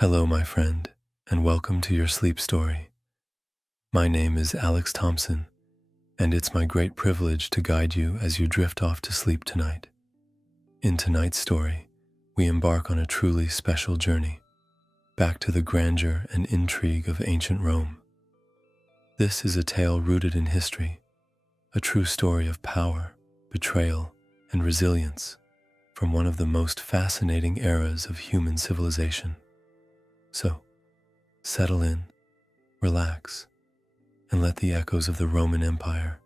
Hello, my friend, and welcome to your sleep story. My name is Alex Thompson, and it's my great privilege to guide you as you drift off to sleep tonight. In tonight's story, we embark on a truly special journey, back to the grandeur and intrigue of ancient Rome. This is a tale rooted in history, a true story of power, betrayal, and resilience from one of the most fascinating eras of human civilization. So, settle in, relax, and let the echoes of the Roman Empire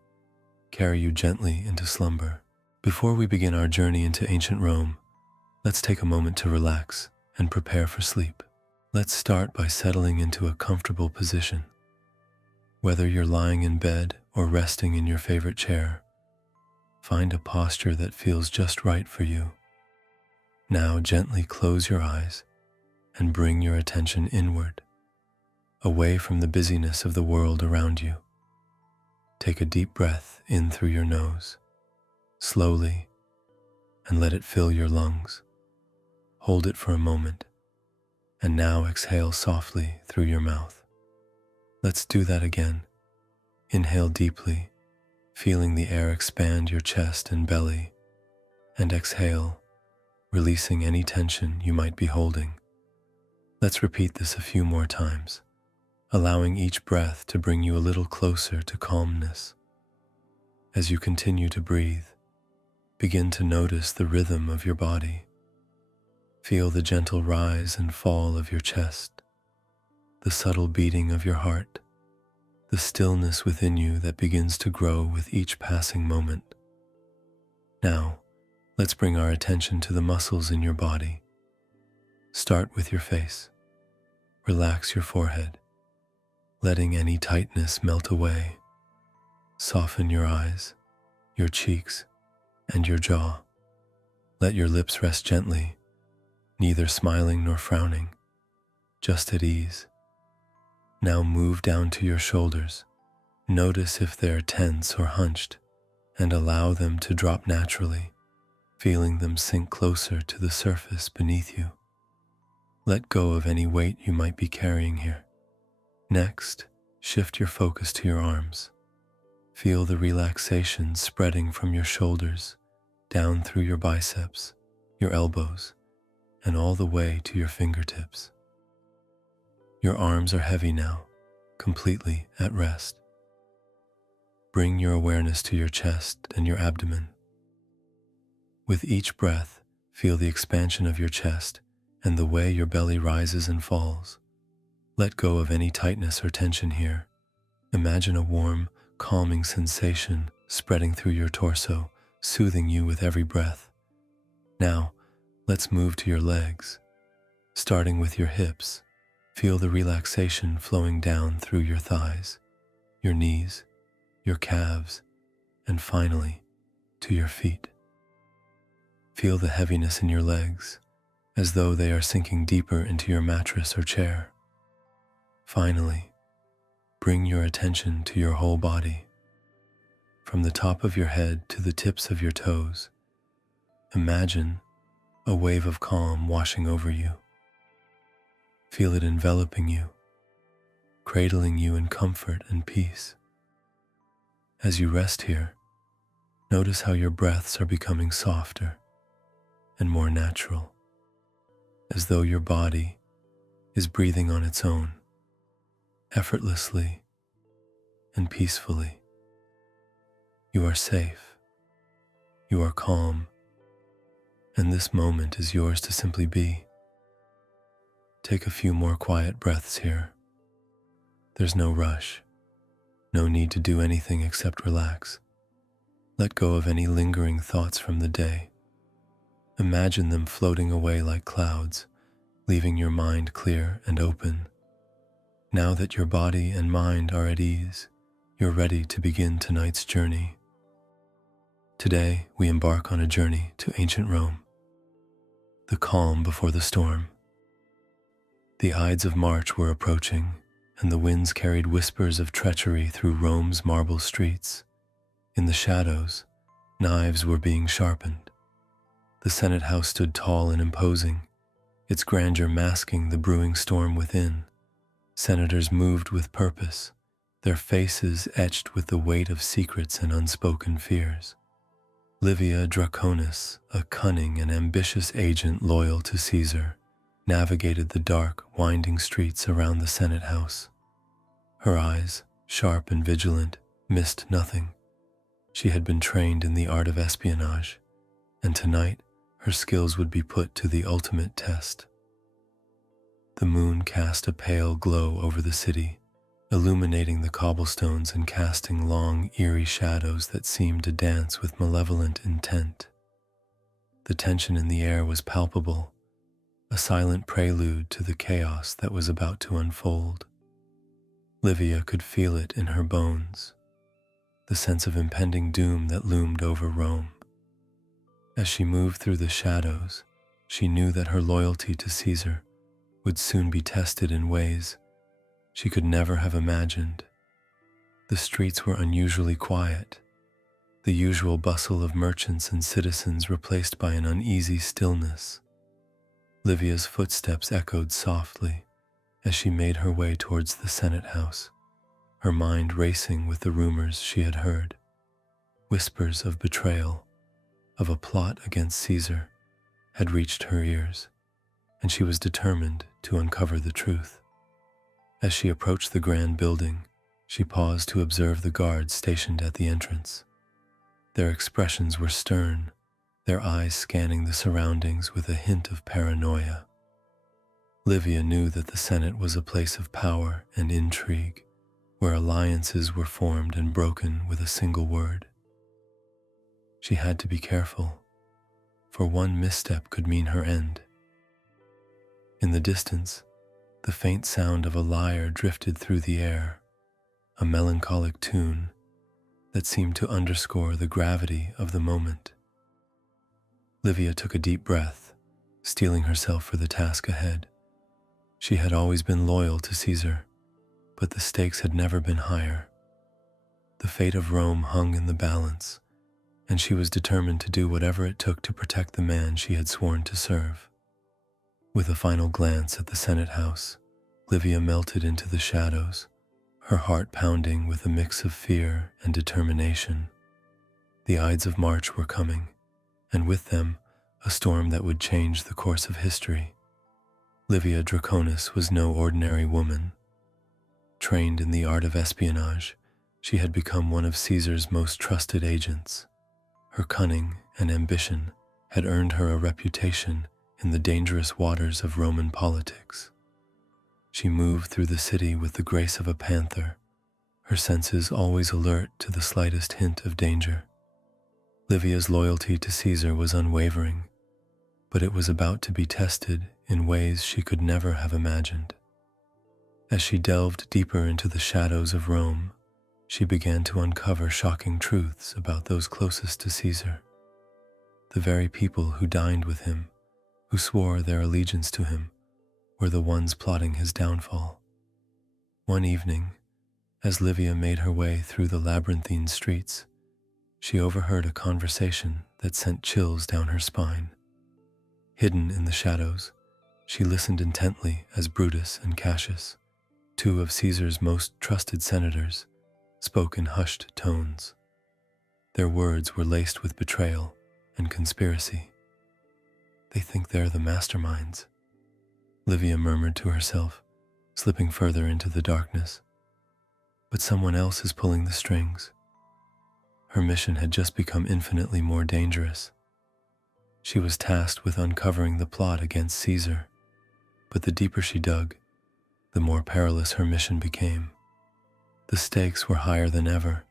carry you gently into slumber. Before we begin our journey into ancient Rome, let's take a moment to relax and prepare for sleep. Let's start by settling into a comfortable position. Whether you're lying in bed or resting in your favorite chair, find a posture that feels just right for you. Now gently close your eyes and bring your attention inward, away from the busyness of the world around you. Take a deep breath in through your nose, slowly, and let it fill your lungs. Hold it for a moment, and now exhale softly through your mouth. Let's do that again. Inhale deeply, feeling the air expand your chest and belly, and exhale, releasing any tension you might be holding. Let's repeat this a few more times, allowing each breath to bring you a little closer to calmness. As you continue to breathe, begin to notice the rhythm of your body. Feel the gentle rise and fall of your chest, the subtle beating of your heart, the stillness within you that begins to grow with each passing moment. Now, let's bring our attention to the muscles in your body. Start with your face. Relax your forehead, letting any tightness melt away. Soften your eyes, your cheeks, and your jaw. Let your lips rest gently, neither smiling nor frowning, just at ease. Now move down to your shoulders. Notice if they're tense or hunched, and allow them to drop naturally, feeling them sink closer to the surface beneath you. Let go of any weight you might be carrying here. Next, shift your focus to your arms. Feel the relaxation spreading from your shoulders, down through your biceps, your elbows, and all the way to your fingertips. Your arms are heavy now, completely at rest. Bring your awareness to your chest and your abdomen. With each breath, feel the expansion of your chest and the way your belly rises and falls. Let go of any tightness or tension here. Imagine a warm, calming sensation spreading through your torso, soothing you with every breath. Now, let's move to your legs. Starting with your hips, feel the relaxation flowing down through your thighs, your knees, your calves, and finally, to your feet. Feel the heaviness in your legs, as though they are sinking deeper into your mattress or chair. Finally, bring your attention to your whole body. From the top of your head to the tips of your toes, imagine a wave of calm washing over you. Feel it enveloping you, cradling you in comfort and peace. As you rest here, notice how your breaths are becoming softer and more natural, as though your body is breathing on its own, effortlessly and peacefully. You are safe, you are calm, and this moment is yours to simply be. Take a few more quiet breaths here. There's no rush, no need to do anything except relax. Let go of any lingering thoughts from the day. Imagine them floating away like clouds, leaving your mind clear and open. Now that your body and mind are at ease, you're ready to begin tonight's journey. Today, we embark on a journey to ancient Rome. The calm before the storm. The Ides of March were approaching, and the winds carried whispers of treachery through Rome's marble streets. In the shadows, knives were being sharpened. The Senate House stood tall and imposing, its grandeur masking the brewing storm within. Senators moved with purpose, their faces etched with the weight of secrets and unspoken fears. Livia Draconis, a cunning and ambitious agent loyal to Caesar, navigated the dark, winding streets around the Senate house. Her eyes, sharp and vigilant, missed nothing. She had been trained in the art of espionage, and tonight her skills would be put to the ultimate test. The moon cast a pale glow over the city, illuminating the cobblestones and casting long, eerie shadows that seemed to dance with malevolent intent. The tension in the air was palpable, a silent prelude to the chaos that was about to unfold. Livia could feel it in her bones, the sense of impending doom that loomed over Rome. As she moved through the shadows, she knew that her loyalty to Caesar would soon be tested in ways she could never have imagined. The streets were unusually quiet, the usual bustle of merchants and citizens replaced by an uneasy stillness. Livia's footsteps echoed softly as she made her way towards the Senate house, her mind racing with the rumors she had heard. Whispers of betrayal, of a plot against Caesar, had reached her ears, and she was determined to uncover the truth. As she approached the grand building, she paused to observe the guards stationed at the entrance. Their expressions were stern, their eyes scanning the surroundings with a hint of paranoia. Livia knew that the Senate was a place of power and intrigue, where alliances were formed and broken with a single word. She had to be careful, for one misstep could mean her end. In the distance, the faint sound of a lyre drifted through the air, a melancholic tune that seemed to underscore the gravity of the moment. Livia took a deep breath, steeling herself for the task ahead. She had always been loyal to Caesar, but the stakes had never been higher. The fate of Rome hung in the balance, and she was determined to do whatever it took to protect the man she had sworn to serve. With a final glance at the Senate house, Livia melted into the shadows, her heart pounding with a mix of fear and determination. The Ides of March were coming, and with them, a storm that would change the course of history. Livia Draconis was no ordinary woman. Trained in the art of espionage, she had become one of Caesar's most trusted agents. Her cunning and ambition had earned her a reputation in the dangerous waters of Roman politics. She moved through the city with the grace of a panther, her senses always alert to the slightest hint of danger. Livia's loyalty to Caesar was unwavering, but it was about to be tested in ways she could never have imagined. As she delved deeper into the shadows of Rome, she began to uncover shocking truths about those closest to Caesar. The very people who dined with him, who swore their allegiance to him, were the ones plotting his downfall. One evening, as Livia made her way through the labyrinthine streets, she overheard a conversation that sent chills down her spine. Hidden in the shadows, she listened intently as Brutus and Cassius, two of Caesar's most trusted senators, spoke in hushed tones. Their words were laced with betrayal and conspiracy. "They think they're the masterminds," Livia murmured to herself, slipping further into the darkness. But someone else is pulling the strings. Her mission had just become infinitely more dangerous. She was tasked with uncovering the plot against Caesar, but the deeper she dug, the more perilous her mission became. The stakes were higher than ever,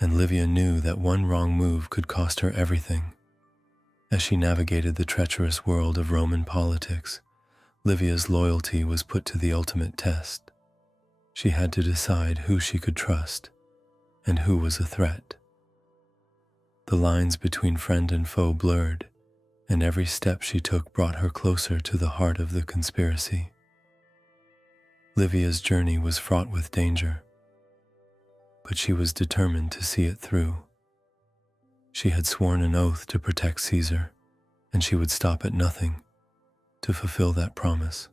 and Livia knew that one wrong move could cost her everything. As she navigated the treacherous world of Roman politics, Livia's loyalty was put to the ultimate test. She had to decide who she could trust and who was a threat. The lines between friend and foe blurred, and every step she took brought her closer to the heart of the conspiracy. Livia's journey was fraught with danger, but she was determined to see it through. She had sworn an oath to protect Caesar, and she would stop at nothing to fulfill that promise.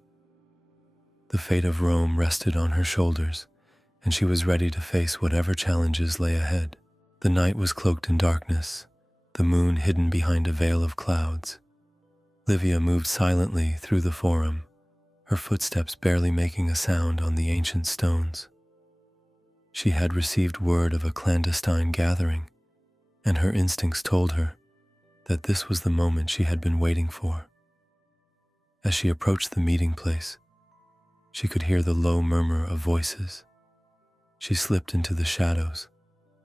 The fate of Rome rested on her shoulders, and she was ready to face whatever challenges lay ahead. The night was cloaked in darkness, the moon hidden behind a veil of clouds. Livia moved silently through the forum, her footsteps barely making a sound on the ancient stones. She had received word of a clandestine gathering, and her instincts told her that this was the moment she had been waiting for. As she approached the meeting place, she could hear the low murmur of voices. She slipped into the shadows,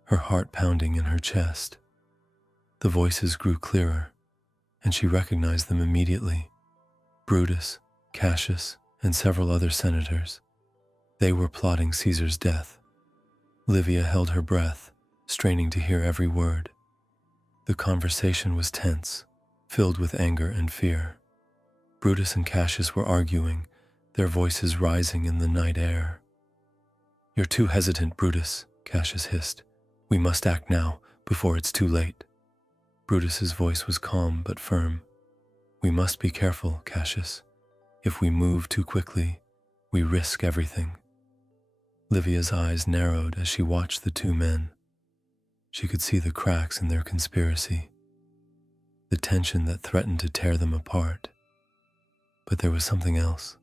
her heart pounding in her chest. The voices grew clearer, and she recognized them immediately. Brutus, Cassius, and several other senators. They were plotting Caesar's death. Livia held her breath, straining to hear every word. The conversation was tense, filled with anger and fear. Brutus and Cassius were arguing, their voices rising in the night air. "You're too hesitant, Brutus," Cassius hissed. "We must act now, before it's too late." Brutus's voice was calm but firm. "We must be careful, Cassius. If we move too quickly, we risk everything." Livia's eyes narrowed as she watched the two men. She could see the cracks in their conspiracy, the tension that threatened to tear them apart. But there was something else,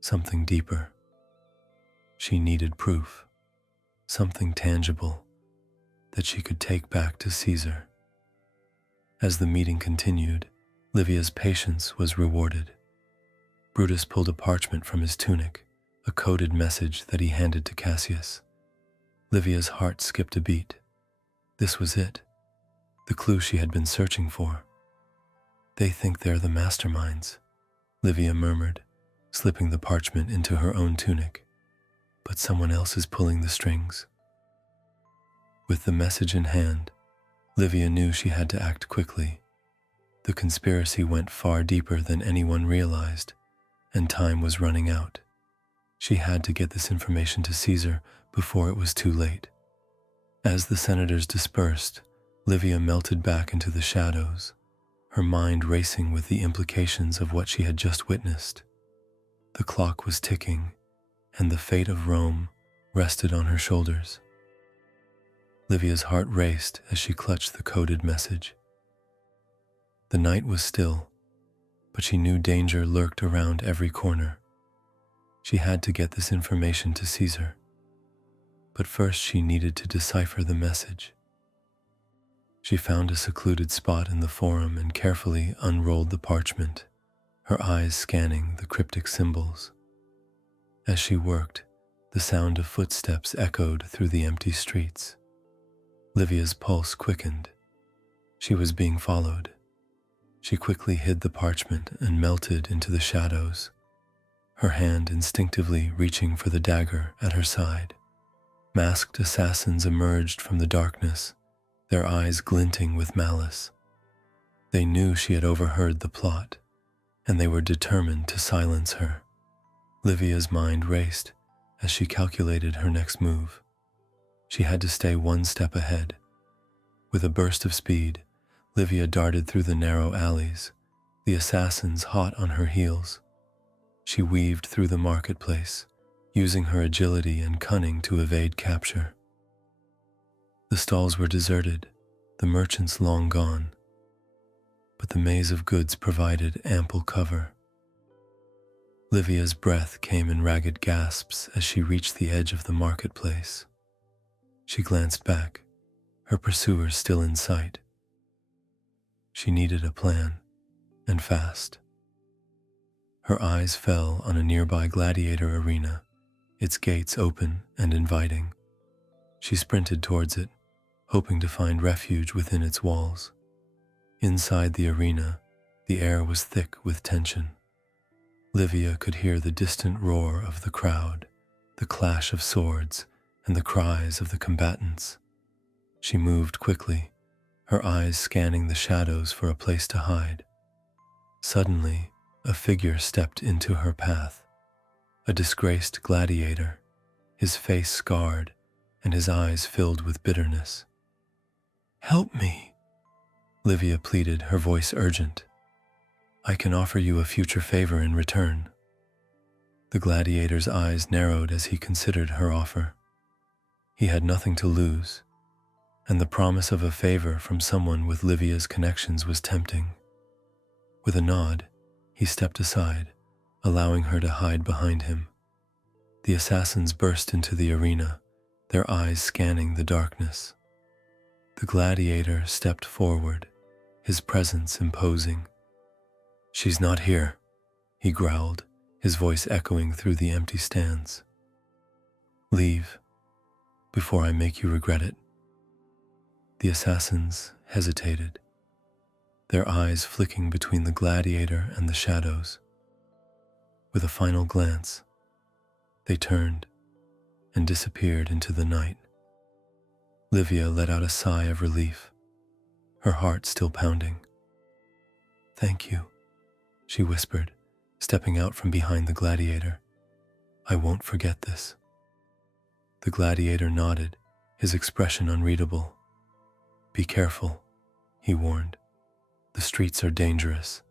something deeper. She needed proof, something tangible that she could take back to Caesar. As the meeting continued, Livia's patience was rewarded. Brutus pulled a parchment from his tunic, a coded message that he handed to Cassius. Livia's heart skipped a beat. This was it, the clue she had been searching for. "They think they're the masterminds," Livia murmured, slipping the parchment into her own tunic. "But someone else is pulling the strings." With the message in hand, Livia knew she had to act quickly. The conspiracy went far deeper than anyone realized, and time was running out. She had to get this information to Caesar before it was too late. As the senators dispersed, Livia melted back into the shadows, her mind racing with the implications of what she had just witnessed. The clock was ticking, and the fate of Rome rested on her shoulders. Livia's heart raced as she clutched the coded message. The night was still, but she knew danger lurked around every corner. She had to get this information to Caesar. But first she needed to decipher the message. She found a secluded spot in the forum and carefully unrolled the parchment, her eyes scanning the cryptic symbols. As she worked, the sound of footsteps echoed through the empty streets. Livia's pulse quickened. She was being followed. She quickly hid the parchment and melted into the shadows, her hand instinctively reaching for the dagger at her side. Masked assassins emerged from the darkness, their eyes glinting with malice. They knew she had overheard the plot, and they were determined to silence her. Livia's mind raced as she calculated her next move. She had to stay one step ahead. With a burst of speed, Livia darted through the narrow alleys, the assassins hot on her heels. She weaved through the marketplace, using her agility and cunning to evade capture. The stalls were deserted, the merchants long gone, but the maze of goods provided ample cover. Livia's breath came in ragged gasps as she reached the edge of the marketplace. She glanced back, her pursuers still in sight. She needed a plan, and fast. Her eyes fell on a nearby gladiator arena, its gates open and inviting. She sprinted towards it, hoping to find refuge within its walls. Inside the arena, the air was thick with tension. Livia could hear the distant roar of the crowd, the clash of swords, and the cries of the combatants. She moved quickly, her eyes scanning the shadows for a place to hide. Suddenly, a figure stepped into her path. A disgraced gladiator, his face scarred and his eyes filled with bitterness. "Help me," Livia pleaded, her voice urgent. I can offer you a future favor in return. The gladiator's eyes narrowed as he considered her offer. He had nothing to lose, and the promise of a favor from someone with Livia's connections was tempting. With a nod, he stepped aside, allowing her to hide behind him. The assassins burst into the arena, their eyes scanning the darkness. The gladiator stepped forward, his presence imposing. "She's not here," he growled, his voice echoing through the empty stands. "Leave, before I make you regret it." The assassins hesitated, their eyes flicking between the gladiator and the shadows. With a final glance, they turned and disappeared into the night. Livia let out a sigh of relief, her heart still pounding. "Thank you," she whispered, stepping out from behind the gladiator. "I won't forget this." The gladiator nodded, his expression unreadable. "Be careful," he warned. "The streets are dangerous,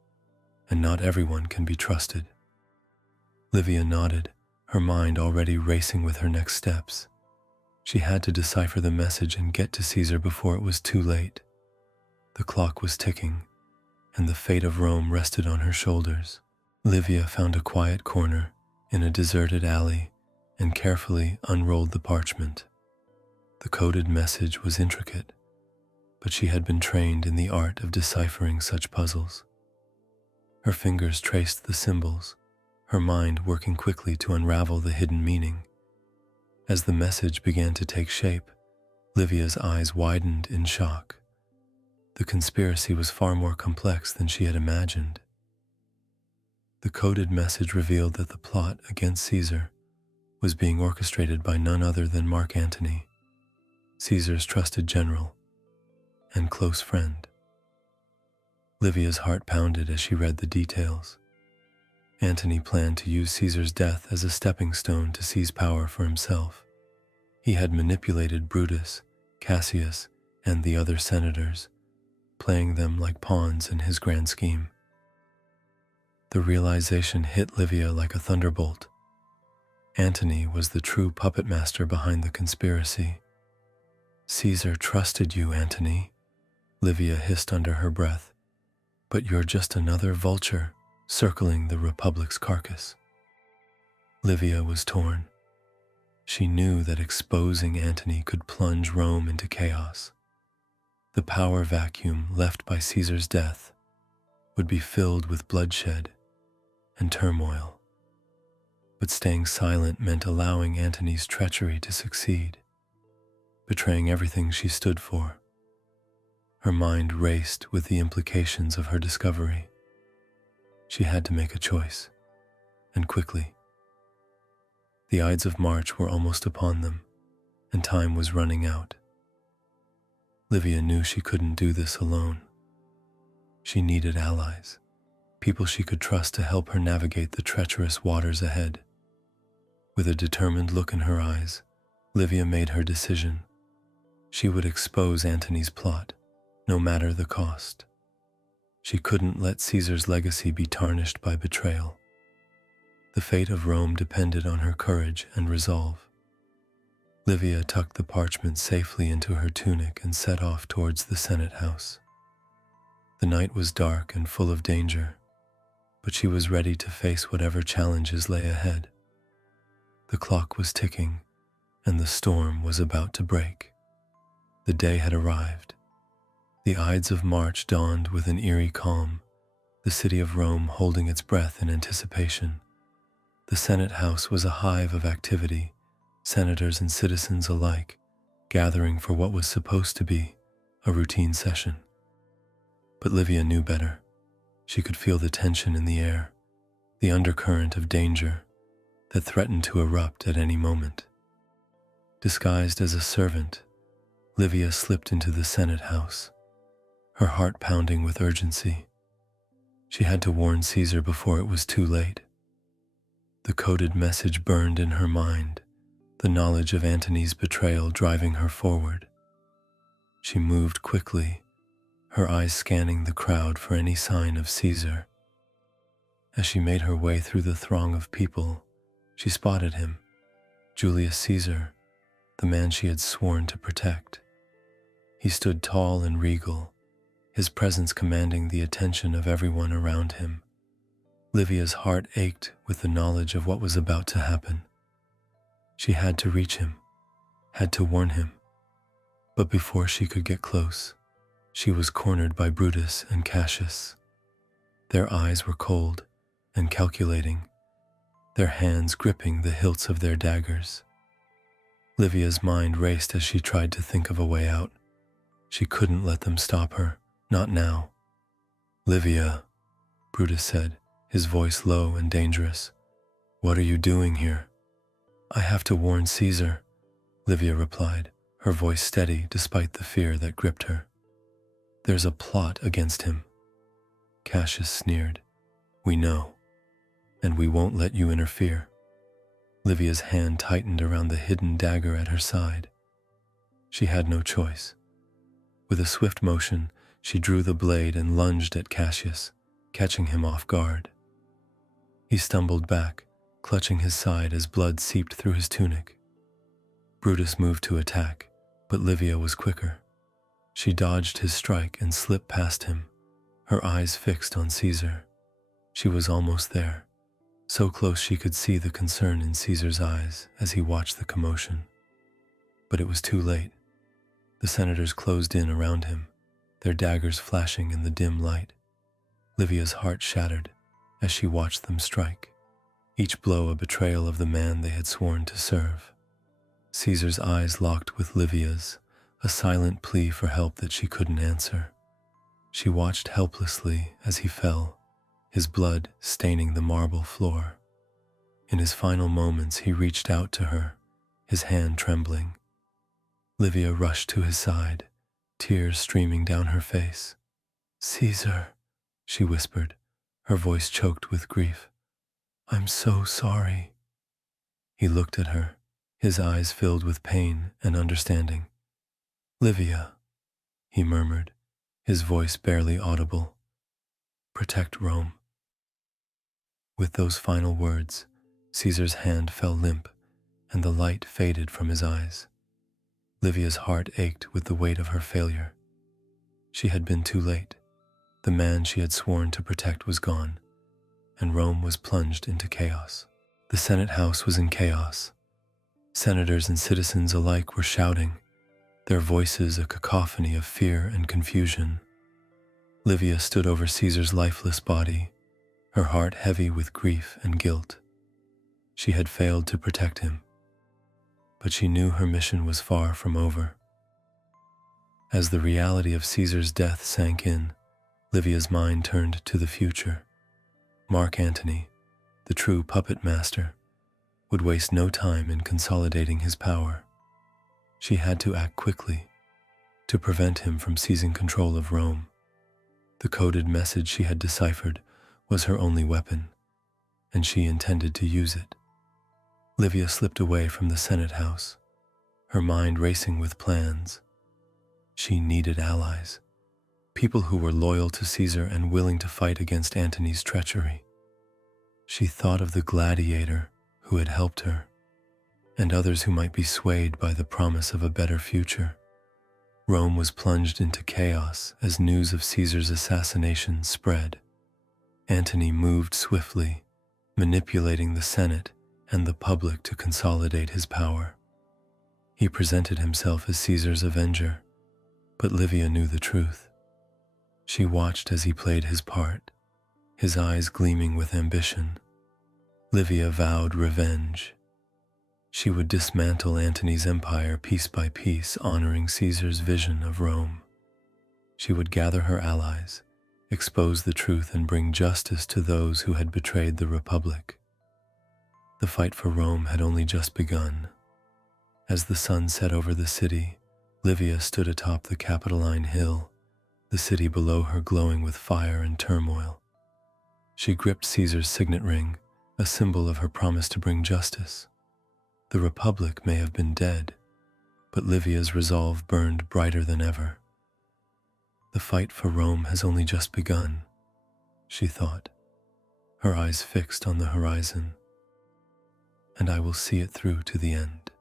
and not everyone can be trusted." Livia nodded, her mind already racing with her next steps. She had to decipher the message and get to Caesar before it was too late. The clock was ticking, and the fate of Rome rested on her shoulders. Livia found a quiet corner in a deserted alley and carefully unrolled the parchment. The coded message was intricate, but she had been trained in the art of deciphering such puzzles. Her fingers traced the symbols, her mind working quickly to unravel the hidden meaning. As the message began to take shape, Livia's eyes widened in shock. The conspiracy was far more complex than she had imagined. The coded message revealed that the plot against Caesar was being orchestrated by none other than Mark Antony, Caesar's trusted general and close friend. Livia's heart pounded as she read the details. Antony planned to use Caesar's death as a stepping stone to seize power for himself. He had manipulated Brutus, Cassius, and the other senators, playing them like pawns in his grand scheme. The realization hit Livia like a thunderbolt. Antony was the true puppet master behind the conspiracy. "Caesar trusted you, Antony," Livia hissed under her breath, "but you're just another vulture circling the Republic's carcass." Livia was torn. She knew that exposing Antony could plunge Rome into chaos. The power vacuum left by Caesar's death would be filled with bloodshed and turmoil. But staying silent meant allowing Antony's treachery to succeed, betraying everything she stood for. Her mind raced with the implications of her discovery. She had to make a choice, and quickly. The Ides of March were almost upon them, and time was running out. Livia knew she couldn't do this alone. She needed allies, people she could trust to help her navigate the treacherous waters ahead. With a determined look in her eyes, Livia made her decision. She would expose Antony's plot, no matter the cost. She couldn't let Caesar's legacy be tarnished by betrayal. The fate of Rome depended on her courage and resolve. Livia tucked the parchment safely into her tunic and set off towards the Senate house. The night was dark and full of danger, but she was ready to face whatever challenges lay ahead. The clock was ticking, and the storm was about to break. The day had arrived. The Ides of March dawned with an eerie calm, the city of Rome holding its breath in anticipation. The Senate house was a hive of activity, senators and citizens alike gathering for what was supposed to be a routine session. But Livia knew better. She could feel the tension in the air, the undercurrent of danger that threatened to erupt at any moment. Disguised as a servant, Livia slipped into the Senate house, her heart pounding with urgency. She had to warn Caesar before it was too late. The coded message burned in her mind, the knowledge of Antony's betrayal driving her forward. She moved quickly, her eyes scanning the crowd for any sign of Caesar, As she made her way through the throng of people, she spotted him, Julius Caesar, the man she had sworn to protect. He stood tall and regal, his presence commanding the attention of everyone around him. Livia's heart ached with the knowledge of what was about to happen. She had to reach him, had to warn him. But before she could get close, she was cornered by Brutus and Cassius. Their eyes were cold and calculating, their hands gripping the hilts of their daggers. Livia's mind raced as she tried to think of a way out. She couldn't let them stop her, not now. "Livia," Brutus said, his voice low and dangerous. "What are you doing here?" "I have to warn Caesar," Livia replied, her voice steady despite the fear that gripped her. "There's a plot against him." Cassius sneered. "We know, and we won't let you interfere." Livia's hand tightened around the hidden dagger at her side. She had no choice. With a swift motion, she drew the blade and lunged at Cassius, catching him off guard. He stumbled back, clutching his side as blood seeped through his tunic. Brutus moved to attack, but Livia was quicker. She dodged his strike and slipped past him, her eyes fixed on Caesar. She was almost there, so close she could see the concern in Caesar's eyes as he watched the commotion. But it was too late. The senators closed in around him, their daggers flashing in the dim light. Livia's heart shattered as she watched them strike, each blow a betrayal of the man they had sworn to serve. Caesar's eyes locked with Livia's, a silent plea for help that she couldn't answer. She watched helplessly as he fell, his blood staining the marble floor. In his final moments, he reached out to her, his hand trembling. Livia rushed to his side, tears streaming down her face. "Caesar," she whispered, her voice choked with grief. "I'm so sorry." He looked at her, his eyes filled with pain and understanding. "Livia," he murmured, his voice barely audible. "Protect Rome." With those final words, Caesar's hand fell limp, and the light faded from his eyes. Livia's heart ached with the weight of her failure. She had been too late. The man she had sworn to protect was gone, and Rome was plunged into chaos. The Senate House was in chaos. Senators and citizens alike were shouting, their voices a cacophony of fear and confusion. Livia stood over Caesar's lifeless body, her heart heavy with grief and guilt. She had failed to protect him, but she knew her mission was far from over. As the reality of Caesar's death sank in, Livia's mind turned to the future. Mark Antony, the true puppet master, would waste no time in consolidating his power. She had to act quickly to prevent him from seizing control of Rome. The coded message she had deciphered was her only weapon, and she intended to use it. Livia slipped away from the Senate House, her mind racing with plans. She needed allies, people who were loyal to Caesar and willing to fight against Antony's treachery. She thought of the gladiator who had helped her, and others who might be swayed by the promise of a better future. Rome was plunged into chaos as news of Caesar's assassination spread. Antony moved swiftly, manipulating the Senate and the public to consolidate his power. He presented himself as Caesar's avenger, but Livia knew the truth. She watched as he played his part, his eyes gleaming with ambition. Livia vowed revenge. She would dismantle Antony's empire piece by piece, honoring Caesar's vision of Rome. She would gather her allies, expose the truth, and bring justice to those who had betrayed the Republic. The fight for Rome had only just begun. As the sun set over the city, Livia stood atop the Capitoline Hill, the city below her glowing with fire and turmoil. She gripped Caesar's signet ring, a symbol of her promise to bring justice. The Republic may have been dead, but Livia's resolve burned brighter than ever. The fight for Rome has only just begun, she thought, her eyes fixed on the horizon, and I will see it through to the end.